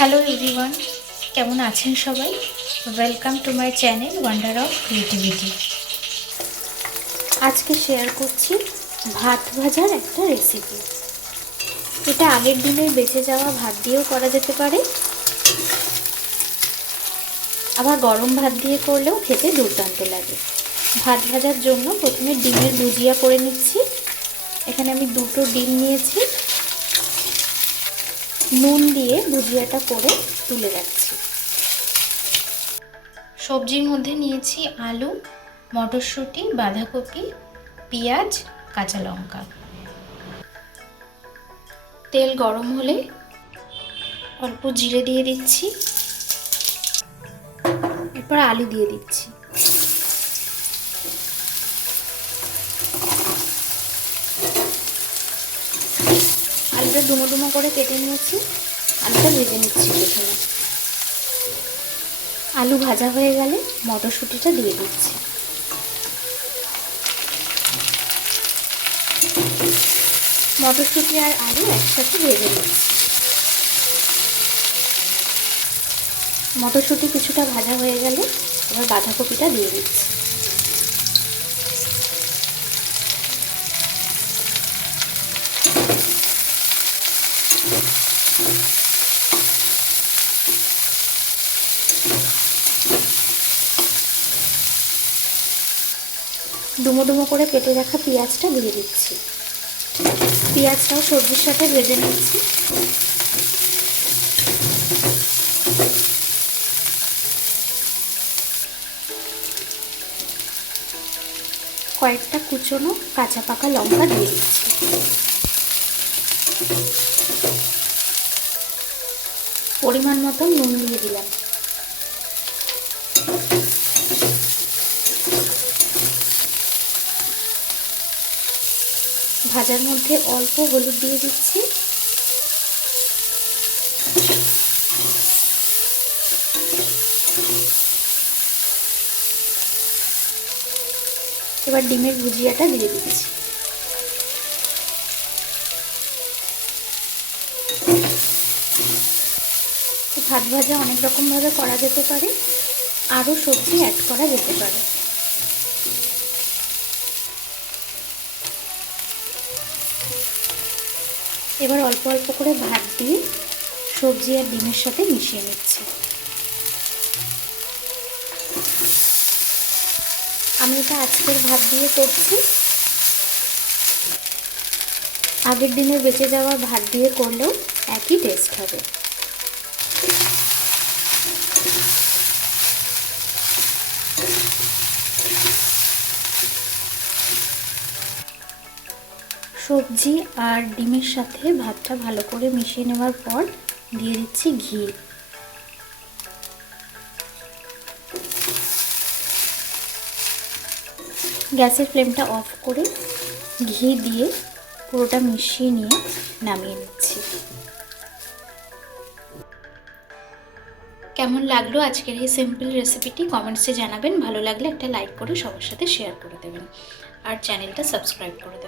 Hello everyone কেমন আছেন সবাই? Welcome to my channel wonder of creativity আজকে শেয়ার করছি ভাত ভাজার একটা রেসিপি এটা আগের দিনের বেঁচে যাওয়া ভাত দিয়েও করা যেতে পারে। আবার গরম ভাত দিয়ে করলেও খেতে দুর্দান্ত লাগে। ভাত ভাজার জন্য প্রথমে ডিমের ভুজিয়া করে নিচ্ছি। এখানে আমি দুটো ডিম নিয়েছি। নুন দিয়ে ভুজিয়াটা করে তুলে রাখছি। সবজির মধ্যে নিয়েছি আলু, মটরশুঁটি, বাঁধাকপি, পেঁয়াজ, কাঁচা লঙ্কা। তেল গরম হলে অল্প জিরে দিয়ে দিচ্ছি। এরপর আলু দিয়ে দিচ্ছি। আলুটা ডুমো ডুমো করে কেটে নিয়েছি আলুটা ভেজে নিচ্ছি প্রথমে। আলু ভাজা হয়ে গেলে মটরশুঁটিটা দিয়ে দিচ্ছি। মটরশুঁটি আর আলু একসাথে ভেজে নিচ্ছি। মটরশুঁটি কিছুটা ভাজা হয়ে গেলে এবার বাঁধাকপিটা দিয়ে দিচ্ছি। ডুমো ডুমো করে কেটে রাখা পেঁয়াজটা দিয়ে দিচ্ছি। পেঁয়াজটাও সবজির সাথে ভেজে নিচ্ছি। কয়েকটা কুচনো কাঁচা পাকা লঙ্কা দিয়ে দিচ্ছি। পরিমাণ মতো নুন দিয়ে দিলাম। ভাজার মধ্যে অল্প হলুদ দিয়ে দিচ্ছি। এবার ডিমের ভুজিয়াটা দিয়ে দিচ্ছি। ভাত ভাজা অনেক রকমভাবে করা যেতে পারে, আরও সবজি অ্যাড করা যেতে পারে। এবার অল্প অল্প করে ভাত দিয়ে সবজি আর ডিমের সাথে মিশিয়ে নিচ্ছি। আমি এটা আজকের ভাত দিয়ে করছি। আগের দিনের বেঁচে যাওয়া ভাত দিয়ে করলেও একই টেস্ট হবে। সবজি আর ডিমের সাথে ভাতটা ভালো করে মিশিয়ে নেওয়ার পর দিয়ে দিচ্ছি ঘি। গ্যাসের ফ্লেমটা অফ করে ঘি দিয়ে পুরোটা মিশিয়ে নিয়ে নামিয়ে নিচ্ছি। কেমন লাগল আজকের এই সিম্পল রেসিপিটি কমেন্টসে জানাবেন। ভালো লাগলে একটা লাইক করে সবার সাথে শেয়ার করে দেবেন। আর চ্যানেলটা সাবস্ক্রাইব করে দেবেন।